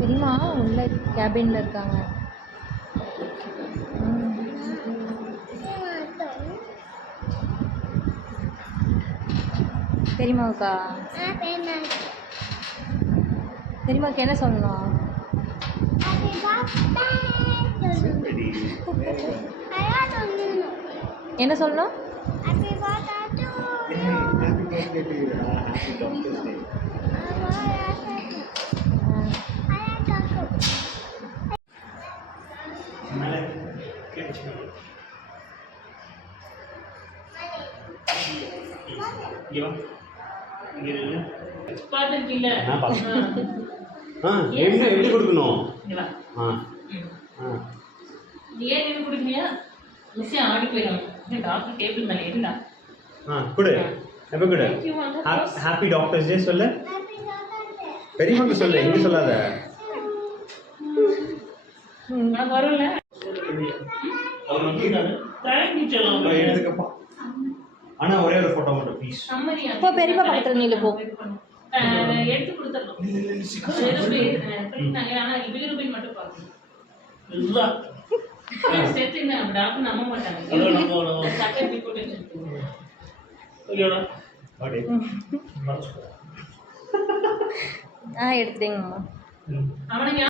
பெரியம்மா உள்ள கேபின்ல இருக்காங்க. பெரியம்மாவுக்கா? பெரியம்மாவுக்கு என்ன சொல்லணும்? என்ன சொல்லணும்? எப்படி கொடுக்கணும்? ஏன் கொடுக்கலையா? மிஸ்ஸே ஆடி போயிடும். டாக்டர் டேபிள் மேலே இருந்தா கொடு. எப்போ கொடு? ஹாப்பி டாக்டர்ஸ் டே சொல்லு. பெரியம்மாக்கு சொல்லு, இங்கே சொல்லாத. வரும்ல எடுத்துக்கப்பா. ஆனா ஒரே ஒரு போட்டோ மட்டும் ப்ளீஸ். இப்போ பெரியம்மா பக்கத்தில் நில்லு போ. எடுத்து கொடுத்துடணும். மட்டும் பார்க்கணும். டாக்டர் நம்ப மாட்டாங்க. எடுத்துட்டேங்கம்மா. அவனுக்கு